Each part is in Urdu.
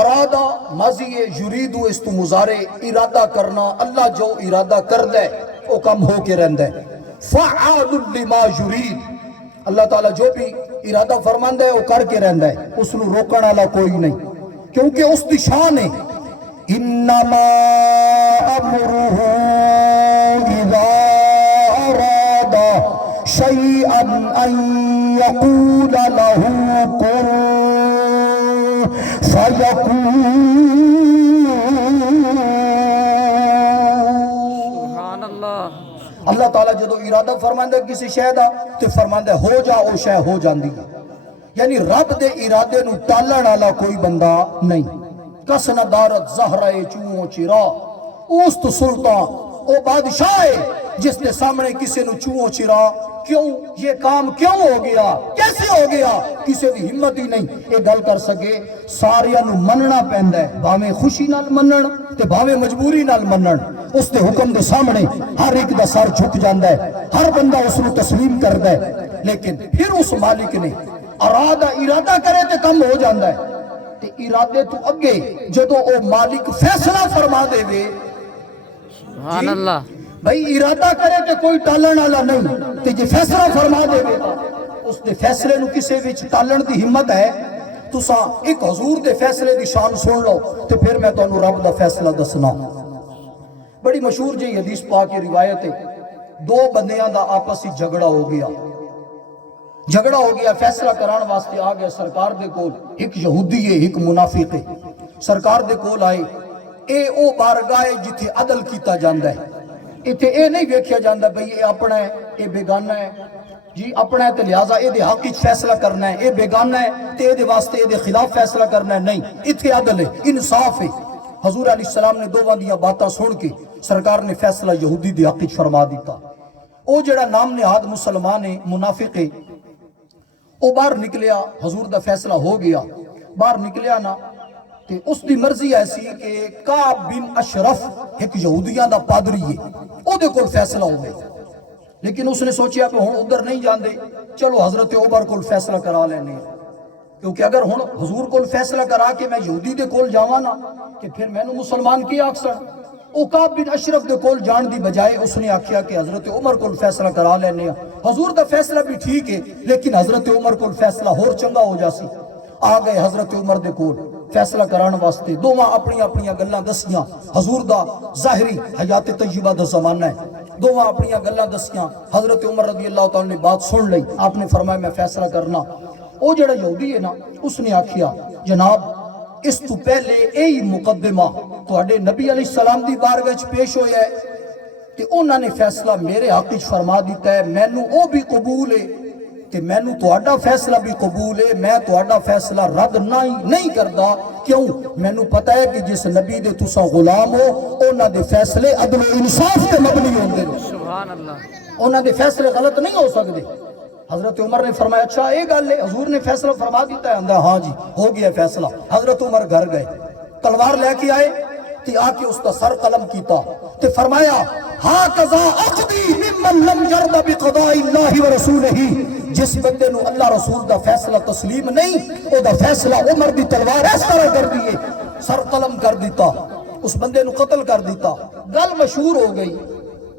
ارادہ ماضی یرید اس تو مضارع ارادہ کرنا، اللہ جو ارادہ کر دے وہ کم ہو کے رہندا ہے۔ فعال لما یرید، اللہ تعالیٰ جو بھی ارادہ فرماندا ہے وہ کر کے رہندا ہے، اس نو روکن والا کوئی نہیں، کیونکہ اس دی شان ہے انما امرہ اذا اراد شیئا ان یقول له کن فیکون۔ سبحان اللہ۔ اللہ تعالیٰ جدو ارادہ فرماندا ہے کسی شے دا تے فرماندا ہے ہو جا، او شے ہو جاندی ہے، یعنی رب دے ارادے نو ٹالن والا کوئی بندہ نہیں۔ کس نہ دارت زہرہ چوں چرا، اوس تو سلطان او بادشاہ ہے جس کے سامنے کسی نو چوں چرا کیوں یہ کام کیوں ہو گیا، کیسے ہو گیا، کسی دی ہمت ہی نہیں یہ گل کر سکے۔ ساریاں نو مننا پیندا ہے، بھاویں خوشی نال منن تے بھاویں مجبوری نال منن، اس دے حکم دے سامنے ہر ایک دا سر جھک جاندا ہے، ہر بندہ اس نو تسلیم کردا ہے۔ لیکن پھر اس مالک نے ارادہ کرے تے کم ہو جاندا ہے، تے ارادے تو اگے جدو او مالک فیصلہ فرما دے وے، سبحان اللہ۔ بھئی ارادہ کرے تے کوئی ٹالن والا نہیں، تے جے فیصلہ فرما دے وے اس دے فیصلے نو کسے وچ ٹالن دی ہمت ہے؟ تساں ایک حضور دے فیصلے دی شان سن لو تے پھر میں تانوں رب دا فیصلہ دسنا۔ بڑی مشہور جی حدیث پاک کی روایت ہے، دو بندیاں دا آپس ہی جھگڑا ہو گیا، فیصلہ کران واسطے آ گیا سرکار دے کول، ایک یہودی ہے ایک منافق ہے، سرکار دے کول آئے، اے او بارگاہ جتھے عدل کیتا جاندا ہے، ایتھے اے نہیں ویکھیا جاندا بھئی اے اپنا ہے اے بیگانہ ہے، جی اپنا ہے تے لہٰذا اے دے حق وچ فیصلہ کرنا ہے، اے بیگانہ ہے تے اے دے واسطے اے دے خلاف فیصلہ کرنا ہے، نہیں، ایتھے عدل ہے، انصاف ہے۔ حضور علیہ السلام نے دوواں دیاں باتاں سن کے سرکار نے فیصلہ یہودی دے حق وچ فرما دیتا۔ او جڑا نام نہاد مسلمان ہے، منافق ہے، او باہر نکلیا، حضور دا فیصلہ ہو گیا، باہر نکلیا نا تے اس دی مرضی ایسی کہ کعب بن اشرف ایک یہودیاں دا پادری ہے، او دے کول فیصلہ ہو گیا، لیکن اس نے سوچیا کہ ہن ادھر نہیں جاندے، چلو حضرت عمر کول فیصلہ کرا لینے ہیں، کیونکہ اگر ہن حضور کول فیصلہ کرا کے میں یہودی دے کول جاواں نا کہ پھر مینوں مسلمان کی آکھسن۔ او کعب بن اشرف دے کول جان دی بجائے اس نے آکھیا کہ حضرت عمر کول فیصلہ کرا لینے ہیں، حضور دا فیصلہ بھی ٹھیک ہے لیکن حضرت عمر کول فیصلہ ہور چنگا ہو جاسی۔ آ گئے حضرت عمر دے کول فیصلہ کران واسطے، دوواں اپنی اپنی گلاں دسیاں، حضور دا ظاہری حیات طیبہ دا زمانہ ہے، دوواں اپنی گلاں دسیاں، حضرت عمر رضی اللہ تعالیٰ نے بات سن لئی، آپ نے فرمایا میں فیصلہ کرنا۔ او جڑا یہودی ہے نا اس نے آکھیا جناب اس تو پہلے یہی مقدمہ تواڈے نبی علیہ السلام دی بارگاہ وچ پیش ہویا ہے تے انہاں نے فیصلہ میرے حق وچ فرما دیتا ہے، مینوں او بھی قبول ہے تے مینوں تہاڈا فیصلہ بھی قبول ہے، میں تہاڈا فیصلہ رد نہیں کردا، کیوں؟ مینوں پتہ ہے کہ جس نبی دے تساں غلام ہو انہاں دے فیصلے عدل و انصاف تے مبنی ہوندے نے، سبحان اللہ۔ انہاں دے فیصلے غلط نہیں ہو سکدے۔ حضرت عمر نے فرمایا اچھا یہ گل ہے، حضور نے فیصلہ فرما دیتا ہے؟ اندھا ہاں جی ہو گیا فیصلہ۔ حضرت عمر گھر گئے، تلوار لے کے آئے تے آ کے اس کا سر قلم کیتا تے فرمایا ہاکذا اقضی ممن لم یرض بقضاء اللہ ورسولہ، جس بندے نو اللہ رسول دا فیصلہ تسلیم نہیں او دا فیصلہ عمر دی تلوار اس طرح کر دیے، سر قلم کر دیتا، اس بندے نو قتل کر دیتا۔ گل مشہور ہو گئی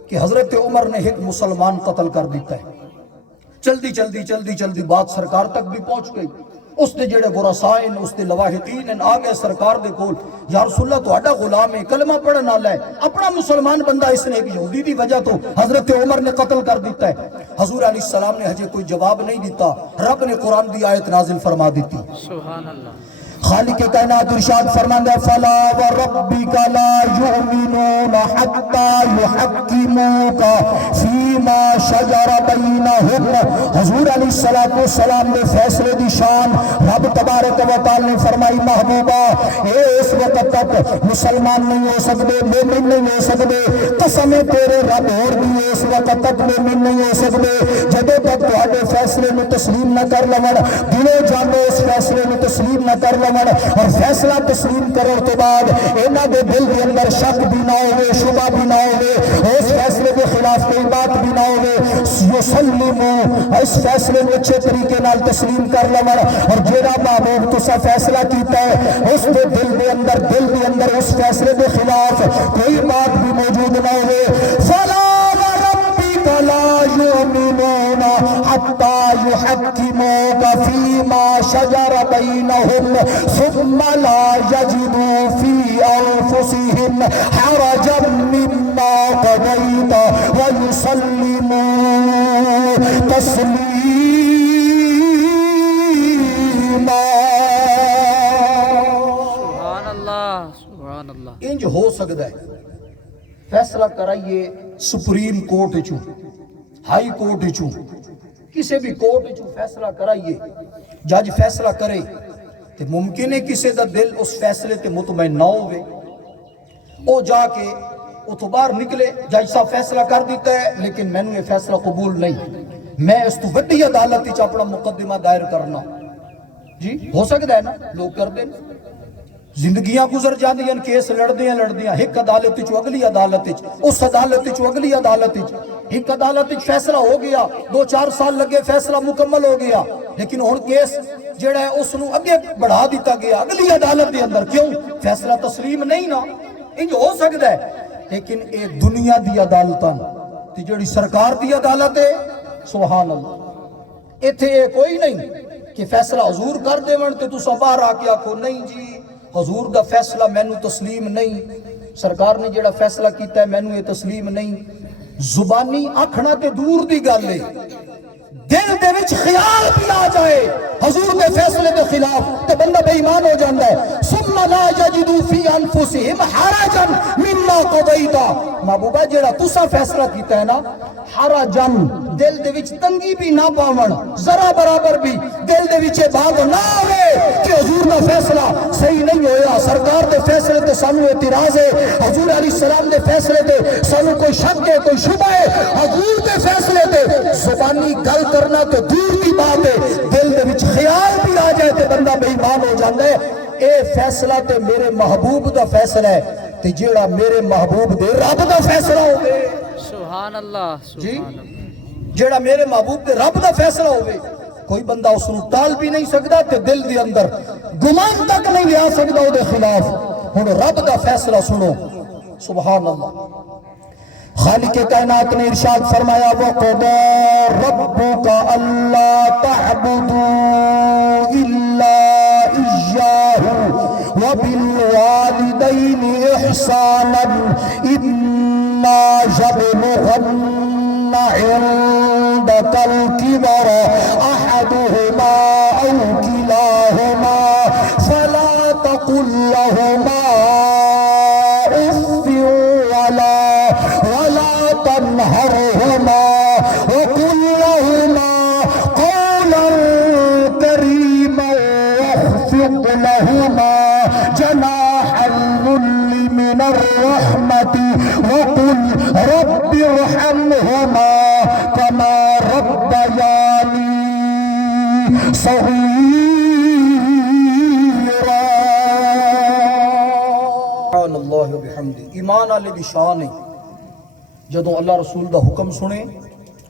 کہ حضرت عمر نے ایک مسلمان قتل کر دیتا ہے۔ چلدی بات سرکار تک بھی پہنچ گئی، اس نے جڑے برسائن اس نے لواحقین آ گئے سرکار دے کول، یا رسول اللہ تہاڈا غلام ہے، کلمہ پڑھن والا ہے، اپنا مسلمان بندہ اس نے ایک یہودی دی وجہ تو حضرت عمر نے قتل کر دیتا ہے۔ حضور علیہ السلام نے ہجے کوئی جواب نہیں دیتا، رب نے قرآن دی آیت نازل فرما دیتی۔ سبحان اللہ۔ خالق کائنات ارشاد فرماندا ہے فلا وربک لا یؤمنون حتی یحکموک فیما شجر بینہم۔ حضور علیہ السلام نے فیصلے دی شان رب تبارک و تعالی نے فرمائی محبوبہ اے اس وقت تک مسلمان نہیں ہو سکتے، مومن نہیں ہو سکتے، قسم تیرے رب اور بھی اس وقت تک مومن نہیں ہو سکتے جدوں تک تہاڈے فیصلے میں تسلیم نہ کر لون، دلوں جانو اس فیصلے میں تسلیم نہ کر لون، لون اور فیصلہ تسلیم کرن تو بعد انہاں دے دل دے اندر شک بھی نہ ہوے شبہ بھی نہ ہوے اس فیصلے دے خلاف کوئی بات بھی نہ ہوے یسلمو اس فیصلے نو اچھے طریقے نال تسلیم کر لون اور جیڑا محبوب تسا فیصلہ کیتا ہے اس دے دل دے اندر اس فیصلے دے خلاف کوئی بات بھی موجود نہ ہوے فلا لا يؤمنون حتى يحكموك فيما شجر بينهم ثم لا يجدوا في أنفسهم حرجا مما قضيت ويسلموا تسليما سبحان اللہ سبحان اللہ انج ہو سکتا ہے فیصلہ کرائیے سپریم کورٹ چوں ہائی کورٹ چوں کسی بھی کورٹ چوں فیصلہ کرائیے جج فیصلہ کرے تو ممکن ہے کسی دا دل اس فیصلے تے مطمئن نہ ہوئے او جا کے او تو باہر نکلے جج صاحب فیصلہ کر دیتا ہے لیکن میں نے یہ فیصلہ قبول نہیں میں اس تو وڈی عدالت وچ اپنا مقدمہ دائر کرنا جی ہو سکتا ہے نا لوگ کر دیں زندگیاں گزر جاندیاں کیس لڑدیاں ایک عدالت چو اگلی عدالت اس عدالت چو اگلی عدالت ایک عدالت فیصلہ ہو گیا 2-4 سال لگے فیصلہ مکمل ہو گیا لیکن ہن کیس جڑا ہے اس نو اگے بڑھا دیتا گیا اگلی عدالت دے اندر کیوں فیصلہ تسلیم نہیں نا انج ہو سکتا ہے لیکن اے دنیا دی عدالتاں تے جڑی سرکار دی عدالت ہے سبحان اللہ ایتھے کوئی نہیں کہ فیصلہ حضور کر دیون تے تساں باہر آ کے آکھو نہیں جی حضور دا فیصلہ مینو تسلیم نہیں سرکار نے جڑا فیصلہ کیتا ہے مینو یہ تسلیم نہیں زبانی آکھنا تے دور دی گل ہے دل دے وچ خیال بھی آ جائے حضور دے فیصلے دے خلاف تے بندہ بے ایمان ہو جاندا ہے ثم لا یجدوا فی انفسہم حرجا مما قضیت محبوبہ جڑا تسا فیصلہ کیتا ہے نا حرجا دل دے وچ تنگی بھی نہ پاون ذرا برابر بھی دل دے وچ بھاگ نہ آوے کہ حضور دا فیصلہ صحیح نہیں ہویا سرکار دے فیصلے تے سانو اعتراض ہے حضور علیہ السلام دے فیصلے تے سانو کوئی شک ہے کوئی شبہ ہے حضور دے فیصلے تے زبانی گل کرنا تے دور کی بات ہے دل دے وچ خیال بھی آ جائے تے بندہ بے ایمان ہو جاندا ہے اے فیصلہ تے میرے محبوب دا فیصلہ ہے تے جیڑا میرے محبوب دے رب دا فیصلہ ہوے سبحان اللہ جی سبحان اللہ جیڑا میرے محبوب دے رب دا فیصلہ ہوے کوئی بندہ اس نو ٹال بھی نہیں سکدا تے دل دے اندر گمان تک نہیں لیا سکدا او دے خلاف ہن رب دا فیصلہ سنو سبحان اللہ خالق کائنات نے ارشاد فرمایا وَقَضَىٰ رَبُّكَ أَلَّا تَعْبُدُوا إِلَّا إِيَّاهُ وَبِالْوَالِدَيْنِ إِحْسَانًا إِمَّا يَبْلُغَنَّ عِندَكَ الْكِبَرَ أَحَدُهُمَا أَوْ كِلَاهُمَا فَلَا تَقُل لَّهُمَا أُفٍّ ولا تنهرهما وقل لهما قولا كريما واخفض لهما جناح الذل من الرحمة وقل رب ارحمهما كما ربياني صغيرا سبحان اللہ و بحمدہ ایمان والے دی شان ہے جدوں اللہ رسول دا حکم سنے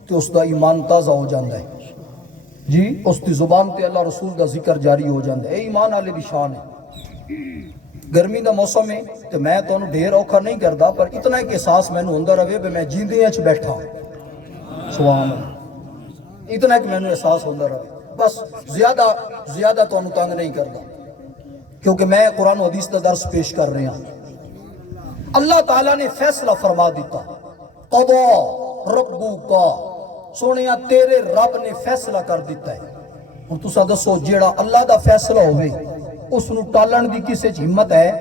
تو اس دا ایمان تازہ ہو جاندہ ہے جی اس دی زبان تے اللہ رسول دا ذکر جاری ہو جاندہ ہے اے ایمان والے دی شان ہے گرمی دا موسم ہے تو میں تو ڈھیر اوکھا نہیں کردا پر اتنا ایک احساس میں نے اندر رہے کہ میں جیندے اچ بیٹھا سبحان اللہ اتنا ایک میں نے احساس اندر رہے بس زیادہ تو تنگ نہیں کردا کیونکہ میں قرآن و حدیث دا درس پیش کر رہے ہیں اللہ تعالیٰ نے فیصلہ فرما دیتا قضا ربک سونیا تیرے رب نے فیصلہ کر دیتا ہے اور تسا دسو جیڑا اللہ دا فیصلہ ہوئے اس نو ٹالن دی کسے چ ہمت ہے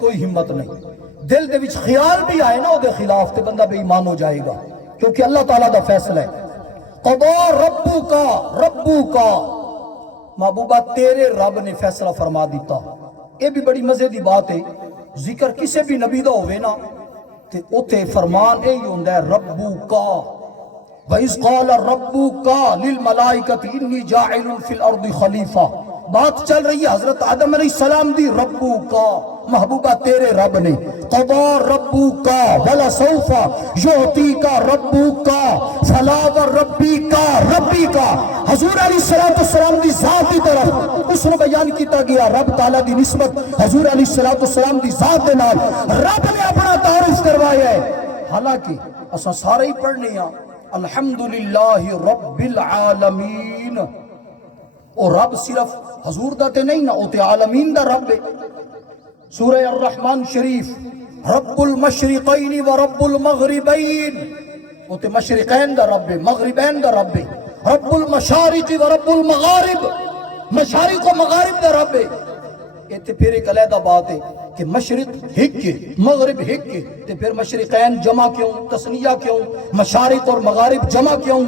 کوئی ہمت نہیں دل دے وچ خیال بھی آئے نا او دے خلاف تے بندہ بے ایمان ہو جائے گا کیونکہ اللہ تعالیٰ دا فیصلہ ہے قضا ربک محبوبہ تیرے رب نے فیصلہ فرما دیتا یہ بھی بڑی مزے دی بات ہے ذکر کسے بھی نبی دا ہوئے نا تے اوتے فرمان اے ہوندا ہے ربک وَإِذْ قَالَ رَبُّكَ لِلْمَلَائِكَةِ إِنِّي جَاعِلٌ فِي الْأَرْضِ خَلِيفَةً بات چل رہی ہے حضرت آدم علیہ السلام دی ربو کا محبوبہ تیرے رب نے قضا ربو کا ولا سوفا یعطی کا ربو کا فلا و ربی کا حضور علیہ السلام دی ذات دی طرف اس نے بیان کیتا گیا رب تعالیٰ دی نسبت حضور علیہ السلام دی ذات دے نال رب نے اپنا تعارف کروایا ہے حالانکہ اساں سارے ہی پڑھنے ہیں الحمدللہ رب العالمین اور رب صرف حضور دا تے نہیں نا او تے عالمین دا رب ہے سورہ الرحمن شریف رب المشرقین و رب المغربین او تے مشرقین دا رب ہے مغربین دا رب ہے رب المشارق و رب المغارب مشارق و مغارب دا رب ہے یہ تے پھر ایک علیحدہ بات ہے کہ مشرق ہک کے مغرب ہک کے تے پھر مشرقین جمع کیوں تسنیہ کیوں مشارق اور مغارب جمع کیوں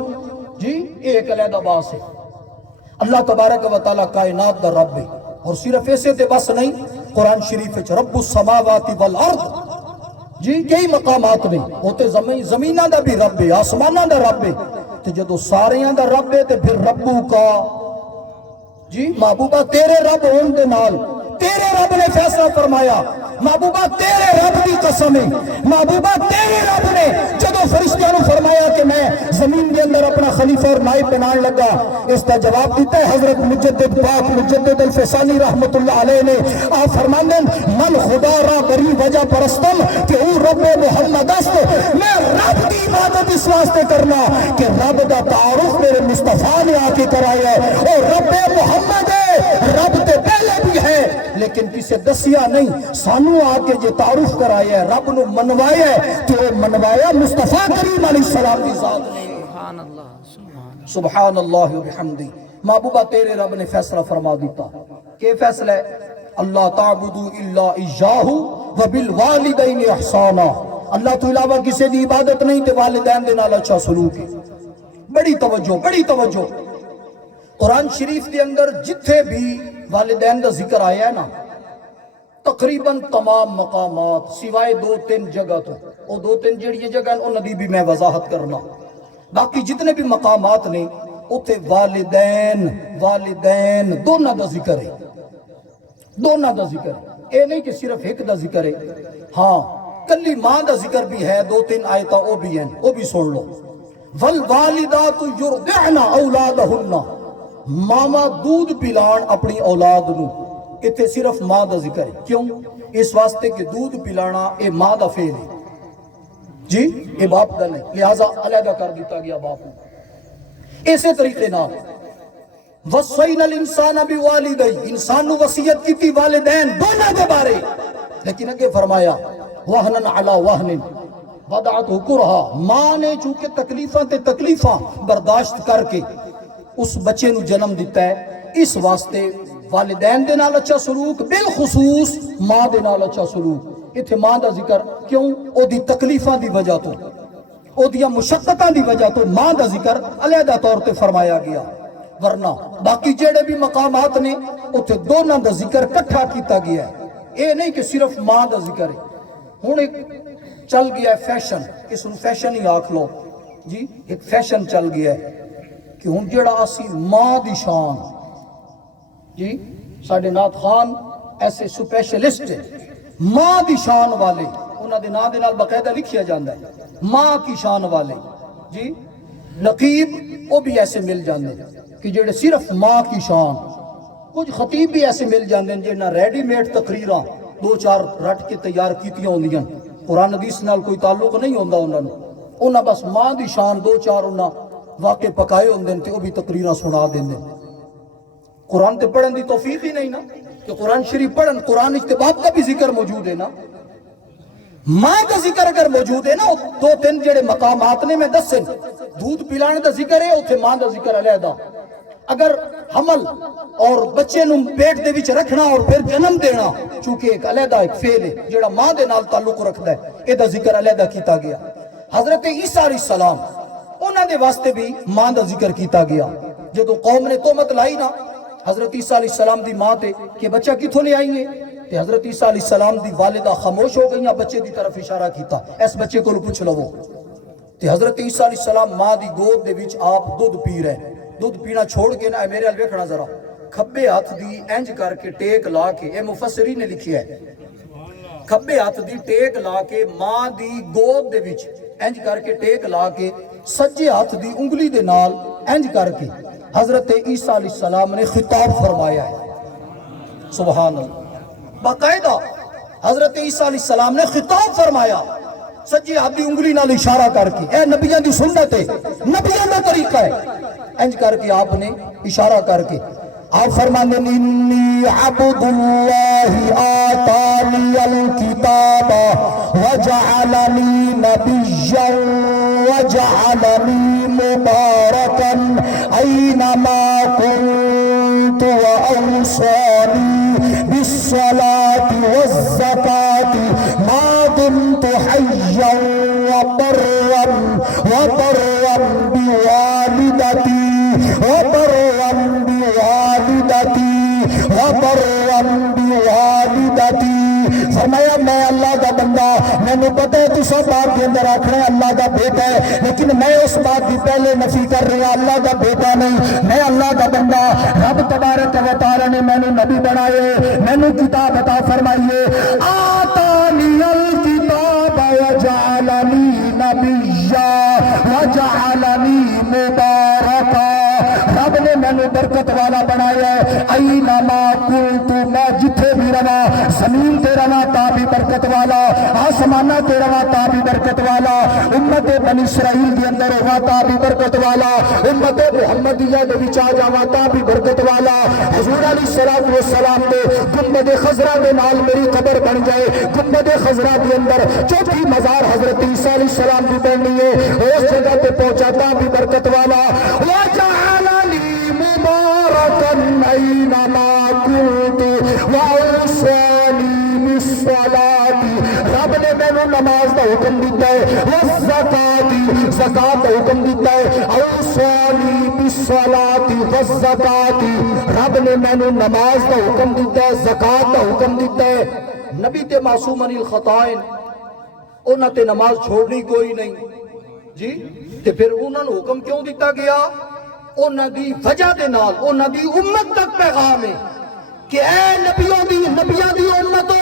جی ایک علیحدہ بات ہے اللہ تبارک و تعالیٰ کائنات دا رب ہے اور صرف ایسے تے بس نہیں قرآن شریف ہے رب السماوات والارض جی کئی مقامات نے ہوتے زمینہ دا بھی رب ہے آسمانہ دا رب ہے تے جدو ساریاں دا رب ہے تے پھر ربو کا جی محبوبہ تیرے رب ہون دے نال تیرے رب نے فیصلہ فرمایا محبوبہ تیرے رب کی قسم ہے محبوبہ تیرے رب نے جدو فرشتیاں نو فرمایا کہ میں زمین کے اندر اپنا خلیفہ اور نائب بنان لگا اس کا جواب دیتا ہے حضرت مجدد پاک مجدد الفسانی رحمت اللہ علیہ نے آپ فرماندن من خدا را بری وجہ پرستم کہ او رب محمد است میں رب کی عبادت اس واسطے کرنا کہ رب دا تعارف میرے مصطفیٰ نے آ کے کرایا ہے اور رب محمد ہے رب تے پہلے بھی ہے لیکن کسے دسیا نہیں سانو آ کے جو تعارف کرایا ہے رب نو منوایا ہے کہ وہ منوایا مصطفیٰ کریم علیہ السلام کی ذات نے سبحان اللہ سبحان اللہ و بحمدہ محبوبہ تیرے رب نے فیصلہ فرما دیتا کہ فیصلہ ہے اللہ تعبدو الا ایاہ و بالوالدین احسانا اللہ تو علاوہ کسی دی عبادت نہیں تے والدین دے نال اچھا سلوک ہے بڑی توجہ قرآن شریف کے اندر جتھے بھی والدین کا ذکر آیا ہے نا تقریباً تمام مقامات سوائے 2-3 جگہ تو وہ 2-3 جڑی جگہ ہیں انہوں نے بھی میں وضاحت کرنا باقی جتنے بھی مقامات نے اتھے والدین دونوں دا ذکر ہے اے نہیں کہ صرف ایک دا ذکر ہے ہاں کلی ماں دا ذکر بھی ہے 2-3 آیتاں وہ بھی ہیں وہ بھی سن لو والوالدات یرضعن اولادہن ماما دودھ پلان اپنی اولاد نو اتھے صرف ماں دا ذکر ہے کیوں اس واسطے کہ دودھ پلانا اے ماں دا فعل ہے جی اے باپ دا نہیں لہذا علیحدہ کر دیتا گیا باپ نے اسی طریقے نال وصینا الانسان بوالدی انسان نو وصیت کی تھی والدین دونوں دے بارے لیکن اگے فرمایا وہنن علی وہن وضعت کرہا ماں نے چونکہ تکلیفاں برداشت کر کے اس بچے نو جنم دیتا ہے اس واسطے والدین دے نال اچھا سلوک بالخصوص ماں دے نال اچھا سلوک اتھے ماں دا ذکر کیوں او دی تکلیفاں دی وجہ تو او دیا مشقتاں دی وجہ تو ماں دا ذکر علیحدہ طور تے فرمایا گیا ورنہ باقی جڑے بھی مقامات نے اتھے دونوں دا ذکر کٹھا کیتا گیا ہے اے نہیں کہ صرف ماں دا ذکر ہے ہن ایک چل گیا ہے فیشن اس نو فیشن ہی آکھ لو جی ایک فیشن چل گیا ہے کہ ہن جڑا اسی ماں دی شان جی ساڈے نات خان ایسے سپیشلسٹ ہیں ماں دی شان والے انہاں دے نام دے نال باقاعدہ لکھیا جاندا ہے ماں کی شان والے جی نقیب وہ بھی ایسے مل جاندے کہ جڑے صرف ماں کی شان کچھ خطیب بھی ایسے مل جاندے جنہاں ریڈی میڈ تقریراں 2-4 رٹ کے تیار کیتیاں ہوندیاں قرآن حدیث نال کوئی تعلق نہیں ہوندا انہاں بس ماں دی شان 2-4 انہاں واقع پکائے ہوندے تے وہ بھی تقریراں سنا دیندے قرآن تے پڑھن دی توفیق ہی نہیں نا کہ قرآن شریف پڑھن قرآن اجتباب کا بھی ذکر موجود ہے نا ماں کا ذکر اگر موجود ہے نا 2-3 جڑے مقامات نے میں دسن دودھ پلانے دا ذکر ہے اتھے ماں دا ذکر علیحدہ اگر حمل اور بچے نو پیٹ دے وچ رکھنا اور پھر جنم دینا چونکہ ایک علیحدہ ایک فعل ہے جڑا ماں دے نال تعلق رکھدا ہے اے دا ذکر علیحدہ کیتا گیا حضرت عیسیٰ علیہ السلام انہاں دے واسطے بھی ماں دا ذکر کیتا گیا جدو قوم نے تہمت لائی نا حضرت عیسیٰ علیہ السلام دی ماں تے کہ بچہ کتھوں لے آئیں گے تے حضرت عیسیٰ علیہ السلام دی والدہ خاموش ہو گئی بچے دی طرف اشارہ کیتا اس بچے کو پوچھ لو تے حضرت عیسیٰ علیہ السلام ماں دی گود دے وچ آپ دودھ پی رہے دودھ پینا چھوڑ کے نا میرے ال ویکھنا ذرا کھبے ہاتھ دی انج کر کے ٹیک لا کے، اے مفسری نے لکھیا ہے، کھبے ہاتھ دی ٹیک لا کے ماں دی گود دے وچ انج کر کے ٹیک لا کے سجے ہاتھ دی انگلی دے نال انج کر کے حضرت عیسیٰ علیہ السلام نے خطاب فرمایا ہے. سبحان اللہ. باقاعدہ حضرت عیسیٰ علیہ السلام نے خطاب فرمایا سجی ہاتھ دی انگلی نال اشارہ کر کے. اے نبیوں دی سنت ہے، نبیوں دا طریقہ ہے. انج کر کے آپ نے اشارہ کر کے آپ فرمانے انی عبد اللہ آتانی الکتاب وجعلنی نبیا وجعلنی مبارکا اینما کنت واوصانی بالصلاة والزکاة ما دمت حیا وبرا بوالدتی وبرا بوالدتی. فرمایا میں اللہ کا بندہ، میں نے پتہ ہے تو سب بات کے اندر آکھنا ہے اللہ کا بیٹا ہے، لیکن میں اس بات کی پہلے نفی کر رہا اللہ کا بیٹا نہیں، میں اللہ کا بندہ. رب تبارک و تعالی نے میں نے نبی بنائے، میں نے کتاب عطا فرمائیے. آتانی الکتاب وجعلنی نبیا وجعلنی مبارکا. رب نے میں نے برکت والا بنایا ہے. اینما کنت، میں جتھے بھی رہا، زمین تے رہا تا بھی برکت والا، آسمانہ تے رہا تا بھی برکت والا، امت بنی اسرائیل دے اندر رہا تا بھی برکت والا، امت محمدیہ دے وچ آ جاواں تا بھی برکت والا. حضور علیہ الصلوۃ والسلام دے گنبد خضرا دے نال میری قبر بن جائے، گنبد خضرا دے اندر چوتھی مزار حضرت عیسیٰ علیہ السلام دی بننی ہے، اس جگہ تے پہنچا تا بھی برکت والا. وجعلنی مبارکا اینما کنت واوصانی بالصلاۃ. رب نے مینوں نماز دا حکم دیتا ہے، والزکاۃ، زکات دا حکم دیتا ہے، اوصانی بالصلاۃ والزکاۃ. رب نے مینوں نماز دا حکم دیتا ہے، زکات دا حکم دیتا ہے. نبی تے معصوم عن الخطائن، انہاں تے نماز چھوڑنی کوئی نہیں جی. تے پھر انہاں نوں حکم کیوں دیتا گیا؟ انہاں دی وجہ دے نال انہاں دی امت تک پیغام ہے کہ اے نبیوں دی امتو،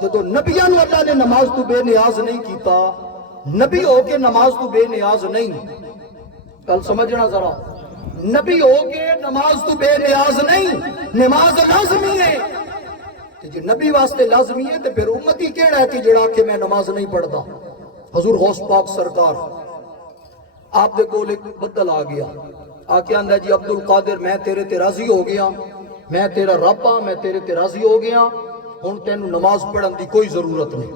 جدو نبیوں نے اللہ نے نماز تو بے نیاز نہیں کیتا، نبی ہو کے نماز تو بے نیاز نہیں. کل سمجھنا ذرا، نبی ہو کے نماز تو بے نیاز نہیں، نماز لازمی ہے. جی نبی واسطے لازمی ہے تو پھر امتی کیڑا ہے کہ جڑا کہ میں نماز نہیں پڑھتا. حضور غوث پاک سرکار آپ دے کول ایک بدل آ گیا، آ کے آندہ جی عبد القادر میں تیرے تے راضی ہو گیا، میں تیرا رب ہاں، میں تیرے تے راضی ہو گیا، ہن تینوں نماز پڑھن دی کوئی ضرورت نہیں.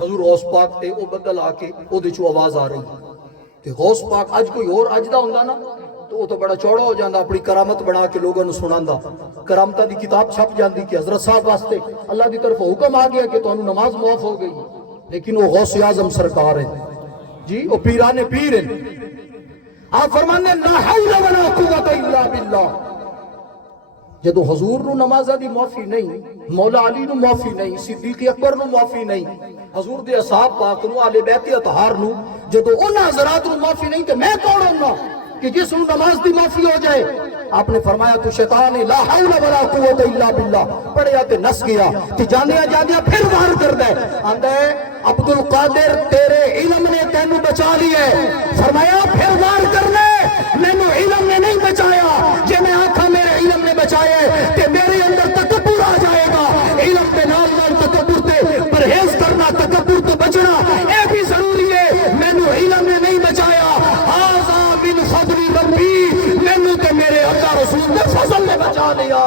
حضور غوث پاک تے او بدل آ کے او دے چوں آواز آ رہی کہ غوث پاک اج کوئی اور اج دا ہوندا نا تو وہ تو بڑا چوڑا ہو جاندہ، اپنی کرامت بنا کے لوگوں نے سناندہ، کرامتہ دی کتاب چھپ جاندی کہ حضرت صاحب واسطے اللہ دی طرف حکم آ گیا کہ تو انہوں نماز معاف ہو گئی. لیکن وہ غوث اعظم سرکار ہیں جی، وہ پیران پیر ہیں. آپ فرمانے لا حول ولا قوت الا باللہ. جدو حضور نو نمازہ دی معافی نہیں، مولا علی نو معافی نہیں، صدیق اکبر نو معافی نہیں، حضور دے اصحاب پاک نو آل بیت اطہار نو جدو انہاں حضرات نو معافی نہیں تو میں کون ہوں کہ جس نو نماز دی معافی ہو جائے؟ آپ نے فرمایا تو شیطان لا حول ولا قوت الا باللہ پڑھیا تے نس گیا کہ جاندیا جاندیا پھر وار کردہ ہے. آندہ ہے عبد القادر تیرے علم نے تینو بچا لیا ہے. فرمایا پھر وار کرنے مینو علم نے نہیں بچایا، جے میں آنکھا میرے علم نے بچایا ہے کہ میرے اندر تکبر آ جائے گا. علم پہ نال نال تکبر تے پرہیز کرنا، تکبر تو بچنا اے بھی ضروری ہے. مینو علم نے نہیں بچایا، آزا من فضل ربی، مینو تے میرے اللہ رسول نے فضل نے بچا لیا.